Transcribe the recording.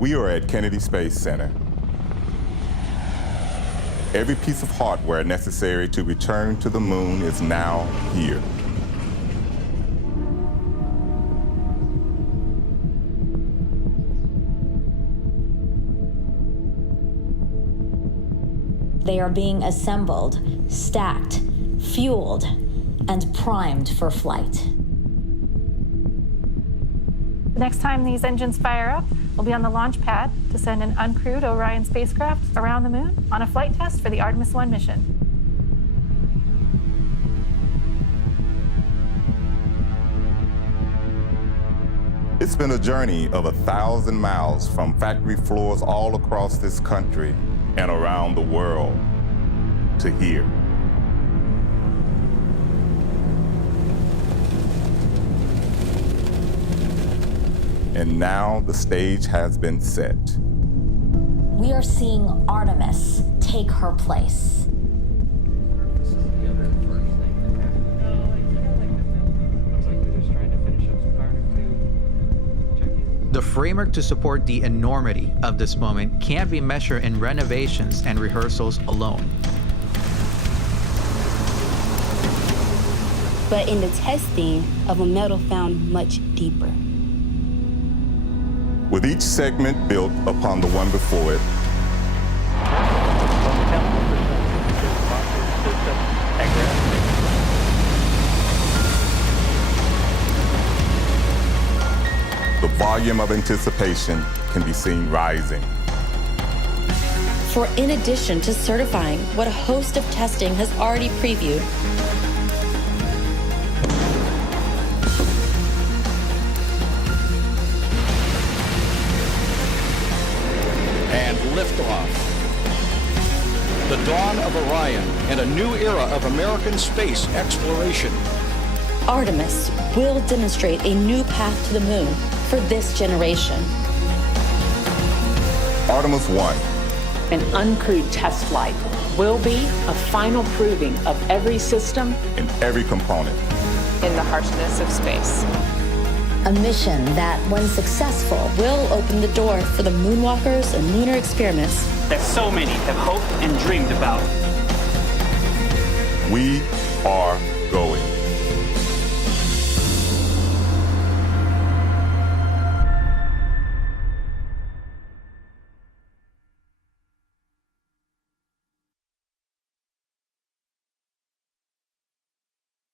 We are at Kennedy Space Center. Every piece of hardware necessary to return to the moon is now here. They are being assembled, stacked, fueled, and primed for flight. The next time these engines fire up, we'll be on the launch pad to send an uncrewed Orion spacecraft around the moon on a flight test for the Artemis I mission. It's been a journey of 1,000 miles from factory floors all across this country and around the world to here. And now the stage has been set. We are seeing Artemis take her place. The framework to support the enormity of this moment can't be measured in renovations and rehearsals alone. But in the testing of a metal found much deeper. With each segment built upon the one before it, the volume of anticipation can be seen rising. For in addition to certifying what a host of testing has already previewed, and liftoff. The dawn of Orion and a new era of American space exploration. Artemis will demonstrate a new path to the moon for this generation. Artemis I. An uncrewed test flight will be a final proving of every system In every component. in the harshness of space. A mission that, when successful, Will open the door for the moonwalkers and lunar experiments that so many have hoped and dreamed about. We are